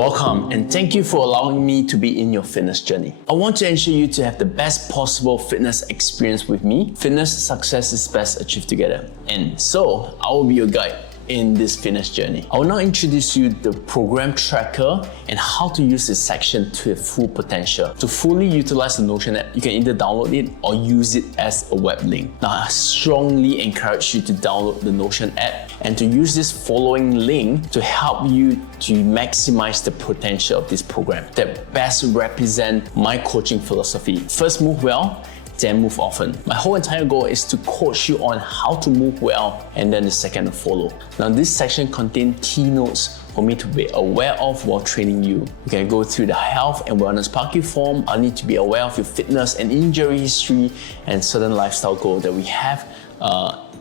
Welcome and thank you for allowing me to be in your fitness journey. I want to ensure you to have the best possible fitness experience with me. Fitness success is best achieved together. And so, I will be your guide in this fitness journey. I will now introduce you the program tracker and how to use this section to its full potential. To fully utilize the Notion app, you can either download it or use it as a web link. Now, I strongly encourage you to download the Notion app and to use this following link to help you to maximize the potential of this program that best represent my coaching philosophy. First, move well, then move often. My whole entire goal is to coach you on how to move well and then the second to follow. Now this section contains keynotes for me to be aware of while training you. You can go through the health and wellness parquet form. I need to be aware of your fitness and injury history and certain lifestyle goals that we have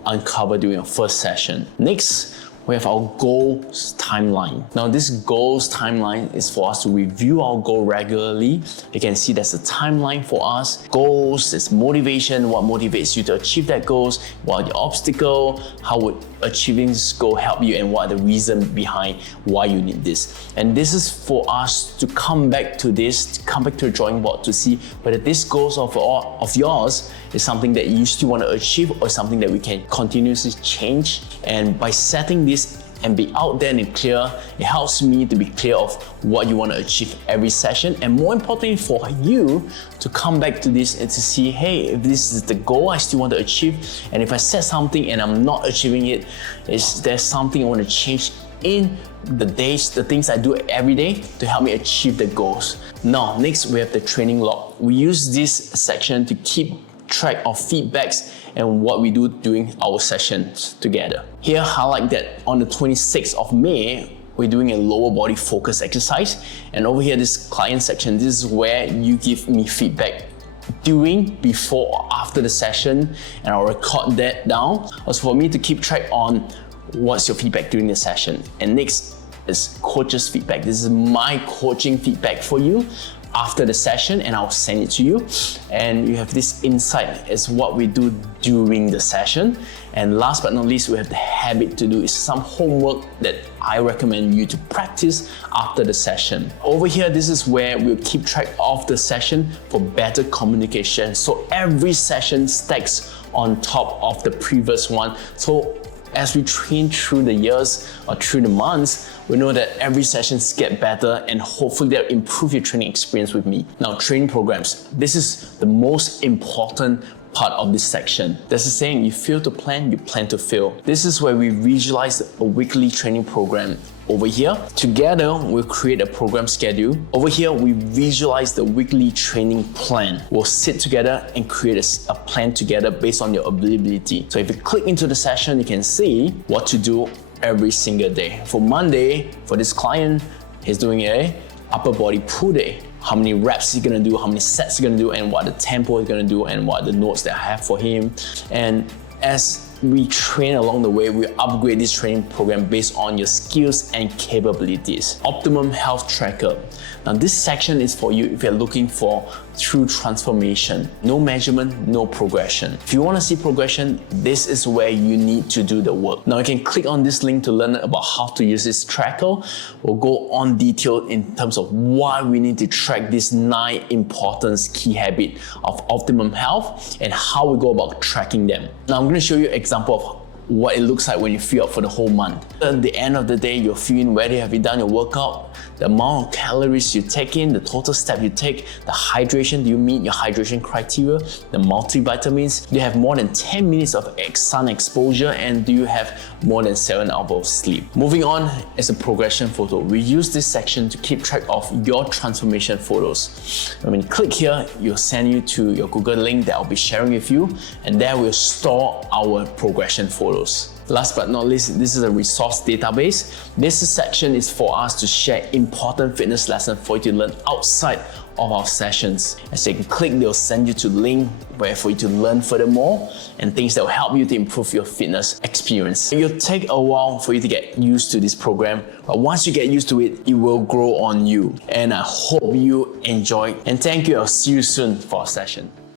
uncovered during our first session. Next, we have our goals timeline. Now this goals timeline is for us to review our goal regularly. You can see there's a timeline for us. Goals, there's motivation, what motivates you to achieve that goals, what are the obstacles, how would achieving this goal help you, and what are the reasons behind why you need this. And this is for us to come back to this, to come back to the drawing board to see whether this goals of yours is something that you still want to achieve or something that we can continuously change. And by setting this and be out there and clear, it helps me to be clear of what you want to achieve every session, and more importantly for you to come back to this and to see, hey, if this is the goal I still want to achieve, and if I set something and I'm not achieving it, is there something I want to change in the things I do every day to help me achieve the goals. Now, next we have the training log. We use this section to keep track of feedbacks and what we do during our sessions together. Here, highlight that on the 26th of May, we're doing a lower body focus exercise. And over here, this client section, this is where you give me feedback during, before, or after the session, and I'll record that down. Also for me to keep track on what's your feedback during the session. And next is coach's feedback. This is my coaching feedback for you after the session, and I'll send it to you. And you have this insight as what we do during the session. And last but not least, we have the habit to do is some homework that I recommend you to practice after the session. Over here, this is where we'll keep track of the session for better communication. So every session stacks on top of the previous one. So as we train through the years or through the months, we know that every sessions get better and hopefully they'll improve your training experience with me. Now, training programs. This is the most important part of this section. There's a saying, you fail to plan, you plan to fail. This is where we visualize a weekly training program. Over here, together, we'll create a program schedule. Over here, we visualize the weekly training plan. We'll sit together and create a plan together based on your availability. So if you click into the session, you can see what to do every single day. For Monday, for this client, he's doing a upper body pull day. How many reps he's gonna do, how many sets he's gonna do, and what the tempo he's gonna do, and what the notes that I have for him. And as we train along the way, we upgrade this training program based on your skills and capabilities. Optimum health tracker. Now this section is for you if you're looking for true transformation. No measurement, no progression. If you want to see progression, this is where you need to do the work. Now you can click on this link to learn about how to use this tracker. We'll go on detail in terms of why we need to track these 9 important key habits of optimum health and how we go about tracking them. Now I'm going to show you an example of what it looks like when you fill up for the whole month. At the end of the day, you're feeling whether have you done your workout, the amount of calories you take in, the total step you take, the hydration, do you meet your hydration criteria, the multivitamins, do you have more than 10 minutes of sun exposure, and do you have more than 7 hours of sleep. Moving on is a progression photo. We use this section to keep track of your transformation photos. When you click here, you'll send you to your Google link that I'll be sharing with you, and there we'll store our progression photos. Last but not least, this is a resource database. This section is for us to share important fitness lessons for you to learn outside of our sessions. As you can click, they'll send you to link where for you to learn furthermore and things that will help you to improve your fitness experience. It'll take a while for you to get used to this program, but once you get used to it, it will grow on you. And I hope you enjoy. And thank you. I'll see you soon for our session.